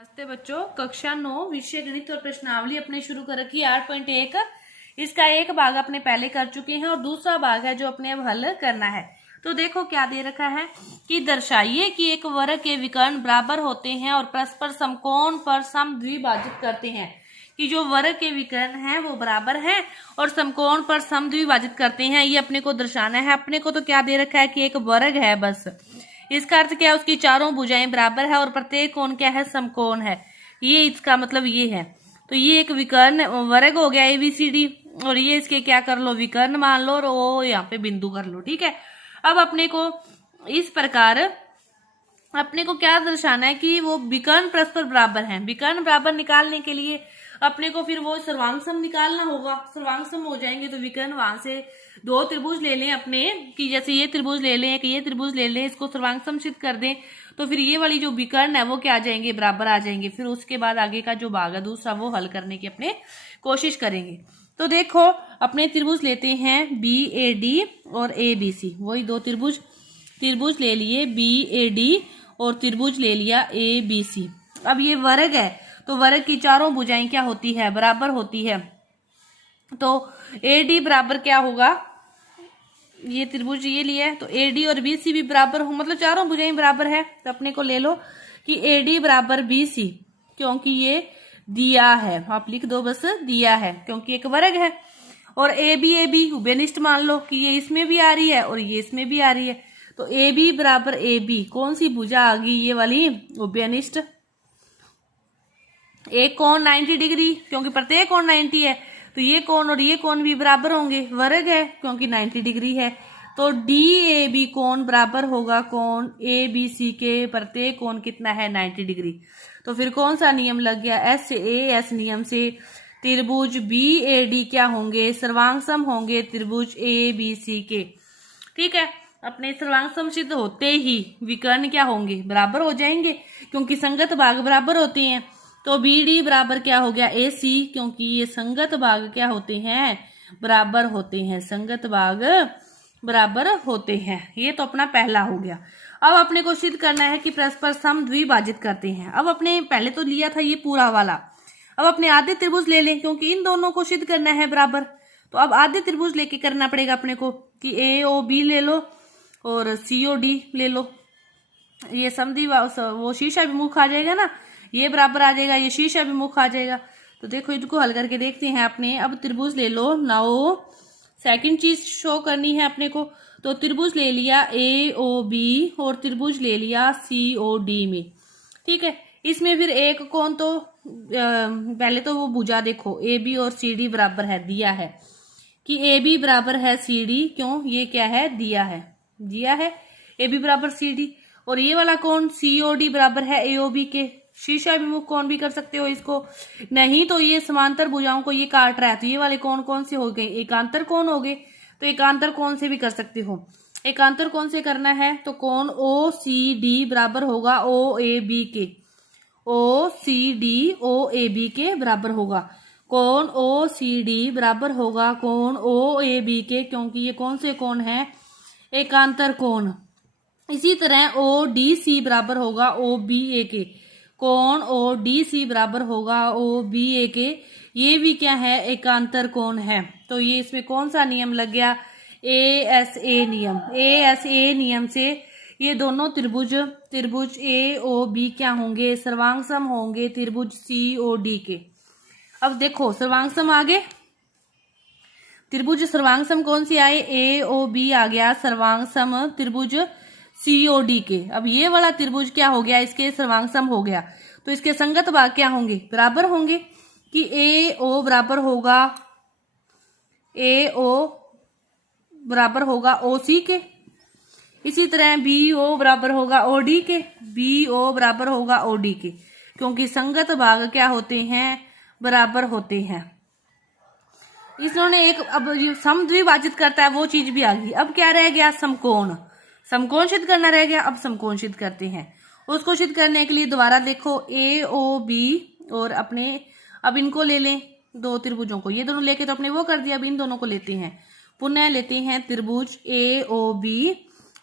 नमस्ते बच्चों, कक्षा 9 विषय गणित और प्रश्नावली अपने शुरू कर रखी है 8.1। इसका एक भाग अपने पहले कर चुके हैं और दूसरा भाग है जो अपने अब हल करना है। तो देखो क्या दे रखा है कि दर्शाइए कि एक वर्ग के विकर्ण बराबर होते हैं और परस्पर समकोण पर समद्विभाजित करते हैं। कि जो वर्ग के विकर्ण हैं वो बराबर हैं और समकोण पर समद्विभाजित करते हैं, ये अपने को दर्शाना है। अपने को तो क्या दे रखा है कि एक वर्ग है, बस इसका अर्थ क्या है, उसकी चारों भुजाएं बराबर है और प्रत्येक कोण क्या है, समकोण है। ये इसका मतलब ये है। तो ये एक विकर्ण वर्ग हो गया ABCD और ये इसके क्या कर लो, विकर्ण मान लो और ओ यहाँ पे बिंदु कर लो। ठीक है, अब अपने को इस प्रकार अपने को क्या दर्शाना है कि वो विकर्ण परस्पर बराबर हैं। विकर्ण बराबर निकालने के लिए अपने को फिर वो सर्वांग सम निकालना होगा। सर्वांग सम हो जाएंगे तो विकर्ण वहां से दो त्रिभुज ले लें अपने, कि जैसे ये त्रिभुज ले लें, कि ये त्रिभुज ले लें, इसको सर्वांग समचित कर दें तो फिर ये वाली जो विकर्ण है वो क्या आ जाएंगे, बराबर आ जाएंगे। फिर उसके बाद आगे का जो भाग है दूसरा वो हल करने की अपने कोशिश करेंगे। तो देखो अपने त्रिभुज लेते हैं BAD और ABC, वही दो त्रिभुज ले लिए BAD और त्रिभुज ले लिया ABC। अब ये वर्ग है तो वर्ग की चारों भुजाएं क्या होती है, बराबर होती है। तो AD बराबर क्या होगा, ये त्रिभुज ये लिया है तो AD और BC भी बराबर हो, मतलब चारों भुजाएं बराबर है। तो अपने को ले लो कि AD बराबर BC, क्योंकि ये दिया है, आप लिख दो बस दिया है क्योंकि एक वर्ग है। और AB उभयनिष्ठ मान लो कि ये इसमें भी आ रही है और ये इसमें भी आ रही है। तो AB बराबर AB, कौन सी भुजा आ गई, ये वाली उभयनिष्ठ। एक कोण 90 डिग्री, क्योंकि प्रत्येक कोण 90 है तो ये कोण और ये कोण भी बराबर होंगे। वर्ग है क्योंकि 90 डिग्री है तो DAB कोण बराबर होगा कोण ABC के प्रत्येक कोण कितना है, 90 डिग्री। तो फिर कौन सा नियम लग गया, SAS नियम से त्रिभुज BAD क्या होंगे, सर्वांग सम होंगे त्रिभुज ABC के। ठीक है, अपने सर्वांग सम सिद्ध होते ही विकर्ण क्या होंगे, बराबर हो जाएंगे क्योंकि संगत भाग बराबर होते हैं। तो BD बराबर क्या हो गया AC, क्योंकि ये संगत भाग क्या होते हैं, बराबर होते हैं, संगत भाग बराबर होते हैं। ये तो अपना पहला हो गया। अब अपने को सिद्ध करना है कि परस्पर समद्विभाजित करते हैं। अब अपने पहले तो लिया था ये पूरा वाला, अब अपने आधे त्रिभुज ले लें क्योंकि इन दोनों को सिद्ध करना है बराबर। तो अब आधे त्रिभुज लेके करना पड़ेगा अपने को कि AOB ले लो और COD ले लो। ये समद्वि वो शीर्ष अभिमुख आ जाएगा ना, ये बराबर आ जाएगा, ये शीर्ष अभिमुख आ जाएगा। तो देखो इसको हल करके देखते हैं अपने। अब त्रिभुज ले लो, नाउ सेकंड चीज शो करनी है अपने को। तो त्रिभुज ले लिया AOB और त्रिभुज ले लिया COD में। ठीक है, इसमें फिर एक कोण तो पहले तो वो भुजा देखो AB और CD बराबर है, दिया है कि AB बराबर है CD, क्यों, ये क्या है, दिया है AB बराबर CD। और ये वाला कोण COD बराबर है AOB के। शीर्षाभिमुख कोण भी कर सकते हो इसको, नहीं तो ये समांतर भुजाओं को ये काट रहा है तो ये वाले कोण कौन से हो गए, एकांतर कोण हो गए। तो एकांतर कोण से भी कर सकते हो। एकांतर कोण से करना है तो कोण OCD बराबर होगा OAB के, OCD OAB के बराबर होगा। कोण OCD बराबर होगा कोण OAB के, क्योंकि ये कौन से कोण है, एकांतर कोण। इसी तरह ODC बराबर होगा OBA के, कोण ODC बराबर होगा OBA के, ये भी क्या है, एकांतर कोण है। तो ये इसमें कौन सा नियम लग गया, ASA नियम। ASA नियम से ये दोनों त्रिभुज AOB क्या होंगे, सर्वांग सम होंगे त्रिभुज COD के। अब देखो सर्वांग सम आगे, त्रिभुज सर्वांग सम कौन सी आए, AOB आ गया सर्वांग सम त्रिभुज COD के। अब ये वाला त्रिभुज क्या हो गया, इसके सर्वांग सम हो गया तो इसके संगत भाग क्या होंगे, बराबर होंगे। कि AO बराबर होगा OC के। इसी तरह BO बराबर होगा OD के, BO बराबर होगा OD के, क्योंकि संगत भाग क्या होते हैं, बराबर होते हैं। इसने एक अब समद्विभाजित करता है वो चीज भी आ गई। अब क्या रह गया, समकोण सिद्ध करना रह गया। अब समकोण सिद्ध करते हैं। उसको सिद्ध करने के लिए दोबारा देखो AOB और अपने अब इनको ले लें दो त्रिभुजों को, ये दोनों लेके तो अपने वो कर दिया। अब इन दोनों को लेते हैं, पुनः लेते हैं त्रिभुज AOB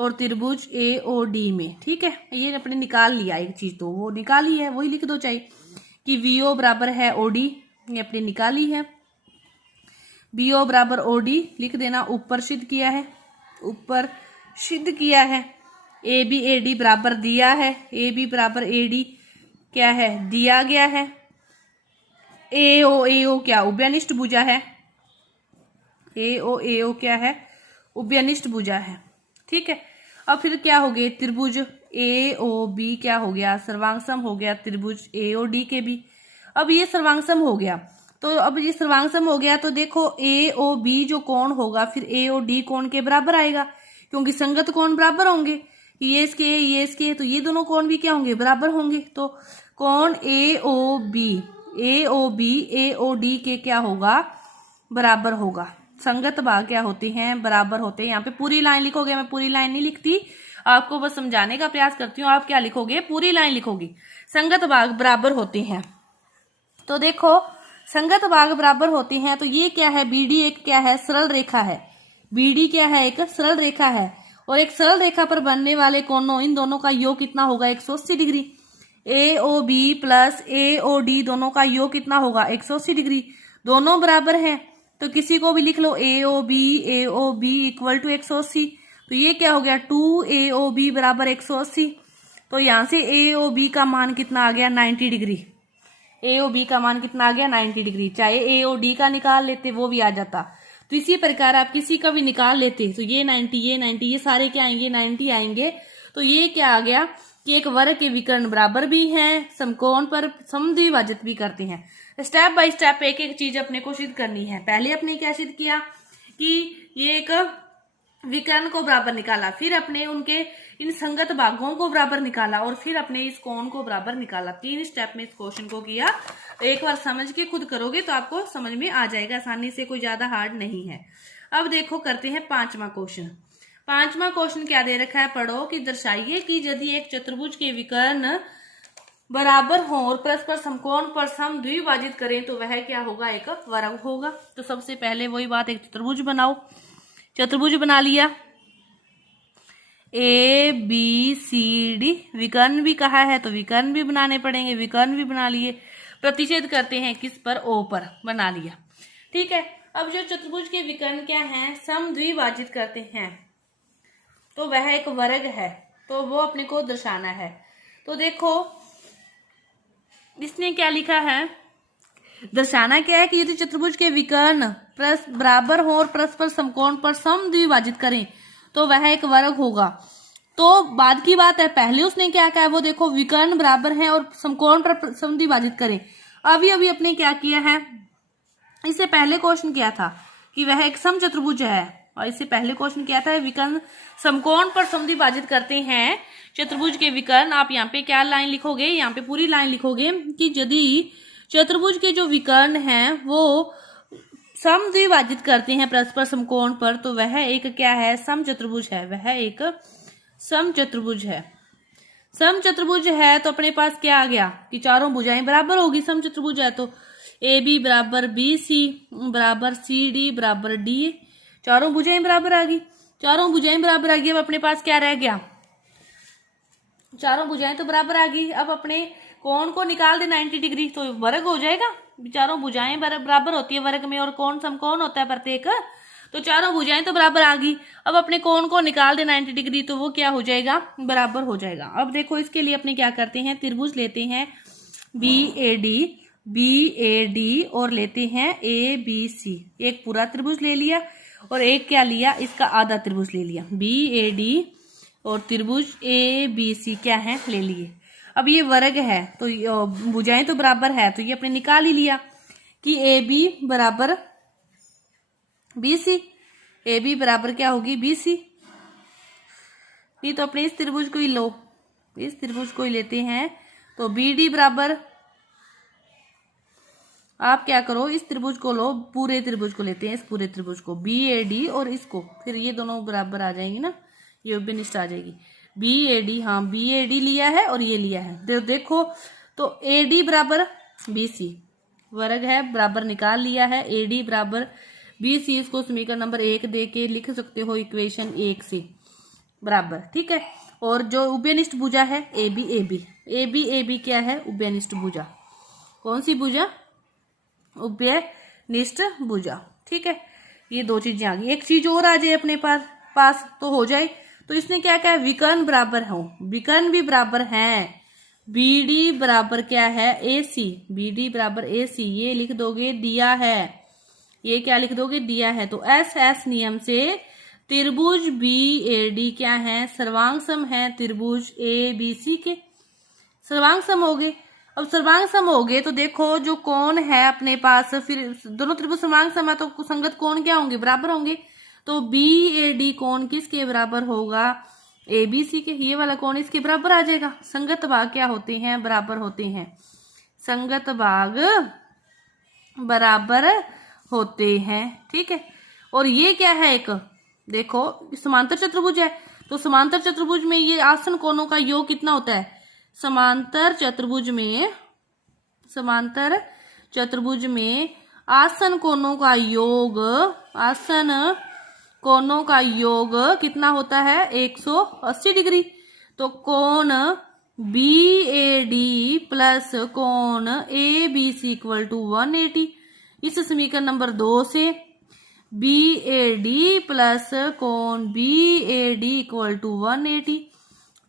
और त्रिभुज AOD में। ठीक है, ये अपने निकाल लिया एक चीज, तो वो निकाली है वही लिख दो चाहे कि VO बराबर है OD, ये अपनी निकाली है। BO बराबर OD लिख देना, ऊपर सिद्ध किया है, ऊपर सिद्ध किया है। AB AD बराबर दिया है, AB बराबर AD क्या है दिया गया है। AO क्या उभयनिष्ठ भुजा है, AO क्या है उभयनिष्ठ भुजा है। ठीक है, अब फिर क्या हो गए त्रिभुज AOB क्या हो गया सर्वांगसम हो गया त्रिभुज AOD के भी। अब ये सर्वांगसम हो गया, तो अब ये सर्वांगसम हो गया तो देखो AOB जो कोण होगा फिर AOD कोण के बराबर आएगा, क्योंकि संगत कोण बराबर होंगे, ये इसके तो ये दोनों कोण भी क्या होंगे बराबर होंगे। तो कोण AOB AOD के क्या होगा बराबर होगा। संगत भाग क्या होते हैं बराबर होते हैं। यहाँ पे पूरी लाइन लिखोगे, मैं पूरी लाइन नहीं लिखती, आपको बस समझाने का प्रयास करती हूँ। आप क्या लिखोगे पूरी लाइन लिखोगी, संगत भाग बराबर होते हैं। तो देखो संगत भाग बराबर होते हैं, तो ये क्या है BD एक क्या है सरल रेखा है, BD क्या है एक सरल रेखा है, और एक सरल रेखा पर बनने वाले कोणों इन दोनों का योग कितना होगा 180 डिग्री। AOB प्लस AOD दोनों का योग कितना होगा 180 डिग्री, दोनों बराबर हैं तो किसी को भी लिख लो AOB इक्वल टू 180। तो ये क्या हो गया 2AOB बराबर 180। तो यहाँ से AOB का मान कितना आ गया 90 डिग्री, AOB का मान कितना आ गया 90 डिग्री। चाहे AOD का निकाल लेते वो भी आ जाता। तो इसी प्रकार आप किसी का भी निकाल लेते तो ये 90 ये सारे क्या आएंगे 90 आएंगे। तो ये क्या आ गया कि एक वर्ग के विकर्ण बराबर भी हैं, समकोण पर समद्विभाजित भी करते हैं। स्टेप बाय स्टेप एक एक चीज अपने को सिद्ध करनी है। पहले अपने क्या सिद्ध किया कि ये एक विकर्ण को बराबर निकाला, फिर अपने उनके इन संगत भागों को बराबर निकाला, और फिर अपने इस कोण को बराबर निकाला। 3 स्टेप में इस क्वेश्चन को किया। तो एक बार समझ के खुद करोगे तो आपको समझ में आ जाएगा आसानी से, कोई ज्यादा हार्ड नहीं है। अब देखो करते हैं 5वां क्वेश्चन। 5वां क्वेश्चन क्या दे रखा है पढ़ो कि दर्शाइए कि यदि एक चतुर्भुज के विकर्ण बराबर हो और परस्पर समकोण पर समद्विभाजित करें तो वह क्या होगा एक वर्ग होगा। तो सबसे पहले वही बात, एक चतुर्भुज बनाओ। चतुर्भुज बना लिया, ABCD विकर्ण भी कहा है तो विकर्ण भी बनाने पड़ेंगे, विकर्ण भी बना लिए। प्रतिच्छेद करते हैं किस पर O पर, बना लिया। ठीक है, अब जो चतुर्भुज के विकर्ण क्या हैं समद्विभाजित करते हैं तो वह एक वर्ग है, तो वो अपने को दर्शाना है। तो देखो इसने क्या लिखा है, दर्शाना क्या है कि यदि चतुर्भुज के विकर्ण बराबर हो और परस्पर समकोण पर समद्विभाजित करें तो वह एक वर्ग होगा। तो बाद की बात है, पहले उसने क्या कहा है वो देखो विकर्ण बराबर हैं और समकोण पर समद्विभाजित करें। अभी अपने क्या किया है, इससे पहले क्वेश्चन किया था कि वह एक समचतुर्भुज है, और इससे पहले क्वेश्चन किया था विकर्ण समकोण पर समद्विभाजित करते हैं चतुर्भुज के विकर्ण। आप यहाँ पे क्या लाइन लिखोगे, यहाँ पे पूरी लाइन लिखोगे कि यदि चतुर्भुज के जो विकर्ण हैं वो समद्विभाजित करते हैं परस्पर समकोण पर तो वह एक क्या है समचतुर्भुज है, वह एक समचतुर्भुज है। समचतुर्भुज है तो अपने पास क्या आ गया कि चारों भुजाएं बराबर होगी। समचतुर्भुज है तो AB बराबर BC बराबर CD बराबर D, चारों भुजाएं बराबर आ गई। चारों भुजाएं बराबर आ गई, अब अपने पास क्या रह गया, चारों भुजाएं तो बराबर आ गई। अब अपने कोण को निकाल दे 90 डिग्री तो वर्ग हो जाएगा। चारों भुजाएं बराबर होती है वर्ग में, और कोण समकोण होता है प्रत्येक, तो चारों भुजाएं तो बराबर आ गई। अब अपने कोण को निकाल दे 90 डिग्री तो वो क्या हो जाएगा बराबर हो जाएगा। अब देखो इसके लिए अपने क्या करते हैं, त्रिभुज लेते हैं BAD और लेते हैं ABC। एक पूरा त्रिभुज ले लिया और एक क्या लिया, इसका आधा त्रिभुज ले लिया। BAD और त्रिभुज ABC क्या है ले लिए। अब ये वर्ग है तो भुजाएं तो बराबर है, तो ये अपने निकाल ही लिया कि AB बराबर BC, AB बराबर क्या होगी BC। ये तो अपने इस त्रिभुज को ही लो, इस त्रिभुज को ही लेते हैं तो BD बराबर, आप क्या करो इस त्रिभुज को लो, पूरे त्रिभुज को लेते हैं, इस पूरे त्रिभुज को BAD और इसको, फिर ये दोनों बराबर आ जाएंगे ना, ये उभयनिष्ठ आ जाएगी। BAD, हाँ BAD लिया है और ये लिया है, देखो तो AD बराबर BC वर्ग है, बराबर निकाल लिया है। AD बराबर BC, इसको समीकरण नंबर 1 दे के लिख सकते हो इक्वेशन 1 से। बराबर, ठीक है। और जो उभयनिष्ठ भुजा है ए बी क्या है, उभयनिष्ठ भुजा। कौन सी भुजा, उभयनिष्ठ भुजा, ठीक है। ये दो चीजें आ गई, एक चीज और आ जाए अपने पास तो हो जाए। तो इसने क्या कहा, विकर्ण बराबर हो, विकर्ण भी बराबर हैं। बी डी बराबर क्या है, ए सी, बी डी बराबर ए सी, ये लिख दोगे दिया है, ये क्या लिख दोगे, दिया है। तो एस एस नियम से त्रिभुज बी ए डी क्या है, सर्वांग सम है त्रिभुज ए बी सी के, सर्वांग सम हो गए। अब सर्वांग सम हो गए तो देखो जो कोण है अपने पास, फिर दोनों त्रिभुज सर्वांग सम है तो संगत कोण क्या होंगे, बराबर होंगे। तो बी ए डी कोण किसके बराबर होगा, ए बी सी के, ये वाला कोण इसके बराबर आ जाएगा। संगत भाग क्या होते हैं, बराबर होते हैं, संगत भाग बराबर होते हैं, ठीक है। और ये क्या है, एक देखो समांतर चतुर्भुज है, तो समांतर चतुर्भुज में ये आसन कोणों का योग कितना होता है, समांतर चतुर्भुज में आसन कोणों का योग, आसन कोणों का योग कितना होता है, 180 डिग्री। तो कोण बी ए डी प्लस कोण A B C equal to 180। इस समीकरण नंबर 2 से बी ए डी प्लस कोण B A D equal to 180,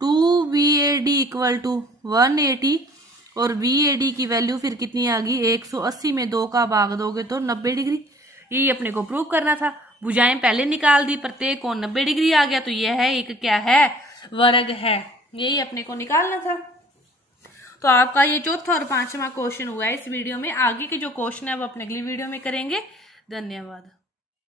2 B A D equal to 180, और बी ए डी की वैल्यू फिर कितनी आ गई, 180 में 2 का भाग दोगे तो 90 डिग्री। ये अपने को प्रूव करना था, भुजाएं पहले निकाल दी, प्रत्येक कोण 90 डिग्री आ गया, तो यह है एक क्या है, वर्ग है, यही अपने को निकालना था। तो आपका ये चौथा और पांचवा क्वेश्चन हुआ है इस वीडियो में। आगे के जो क्वेश्चन है वो अपने अगली वीडियो में करेंगे। धन्यवाद।